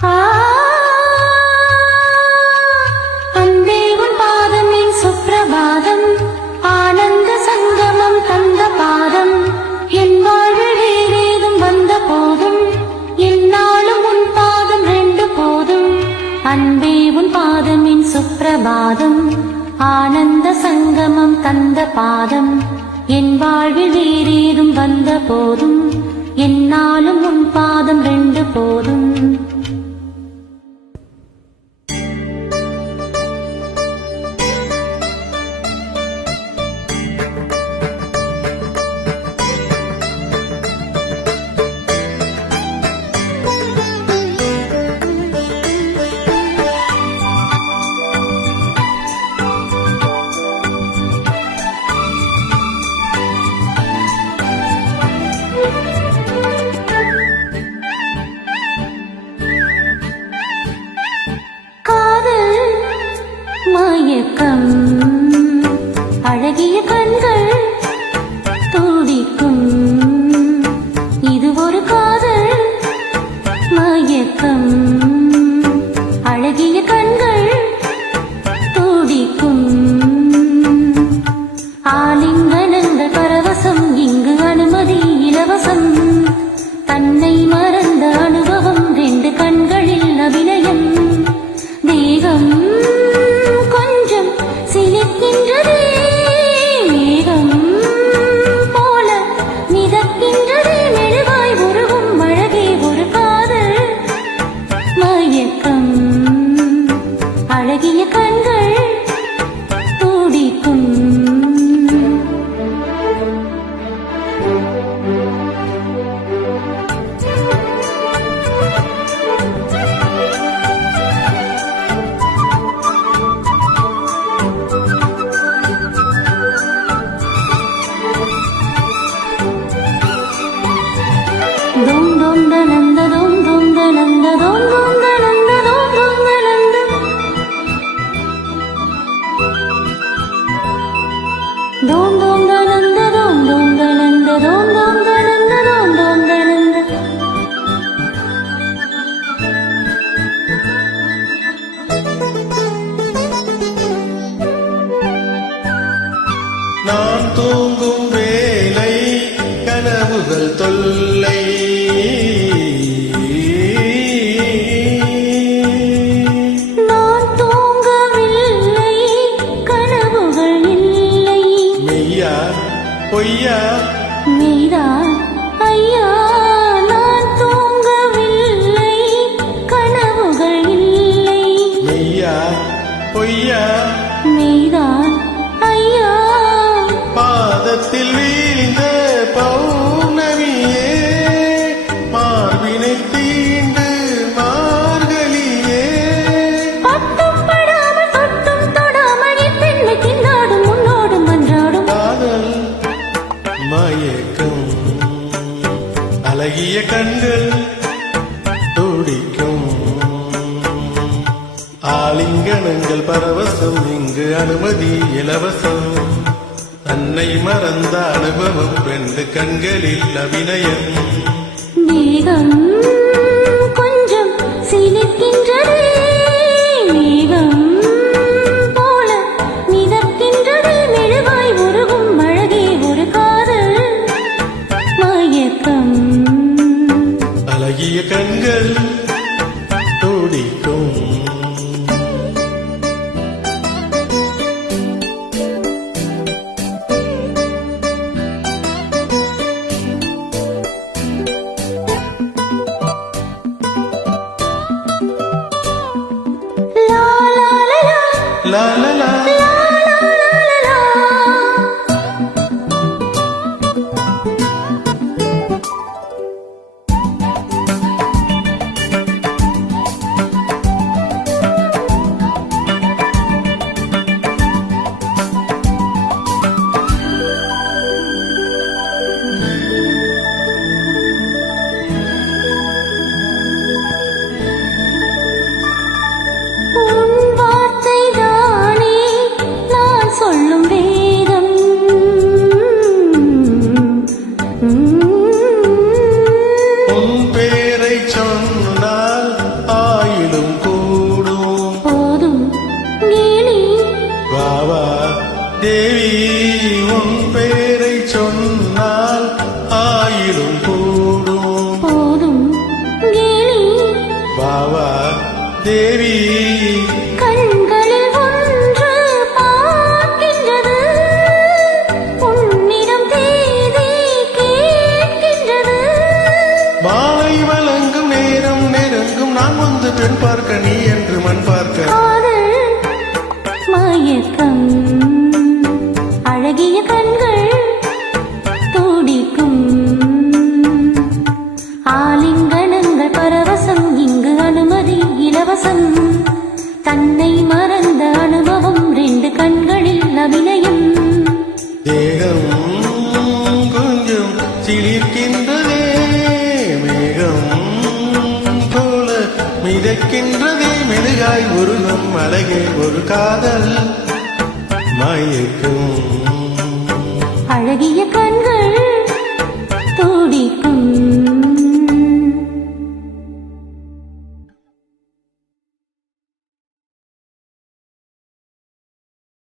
அன்பே உன் பாதம் என் சுப்பிரபாதம். ஆனந்த சங்கமம் தந்த பாதம். என் வாழ்வில் வேறேதும் வந்த போதும். என்னாலும் உன் பாதம் ரெண்டு போதும். அன்பே உன் பாதம் என் சுப்பிரபாதம். ஆனந்த சங்கமம் தந்த பாதம். என் வாழ்வில் வேறேதும் வந்த போதும். என்னாலும் உன் பாதம் ரெண்டு போதும். இலவசம் தன்னை மறந்த அனுபவம் ரெண்டு கண்களில் அபிநயம். தேகம் கொஞ்சம் சிலிக்கின்றது மேகம் போல மிதக்கின்றது. மெழுவாய் உருவும் அழகே ஒரு காதல். மயக்கம் அழகிய கண் நான் தூங்கும் வேலை கனவுகள் தொல்லை அழகிய கண்கள் துடிக்கும். ஆலிங்கனங்கள் பரவசம் இங்கு அனுமதி இலவசம். தன்னை மறந்த அனுபவம் ரெண்டு கண்களில் அபிநயம். மேகம் கொஞ்சம் சிலிர்க்கின்றதே அழகிய கண்கள் துடிக்கும். அனுமதி இலவசம் தன்னை மறந்த அனுபவம் ரெண்டு கண்களில் அபிநயம் தேகம் கொஞ்சம் சிலிர்க்கின்றதே மேகம் போல மிதக்கின்றதே மெழுகாய் உருகும் அழகே ஒரு காதல். மயக்கும்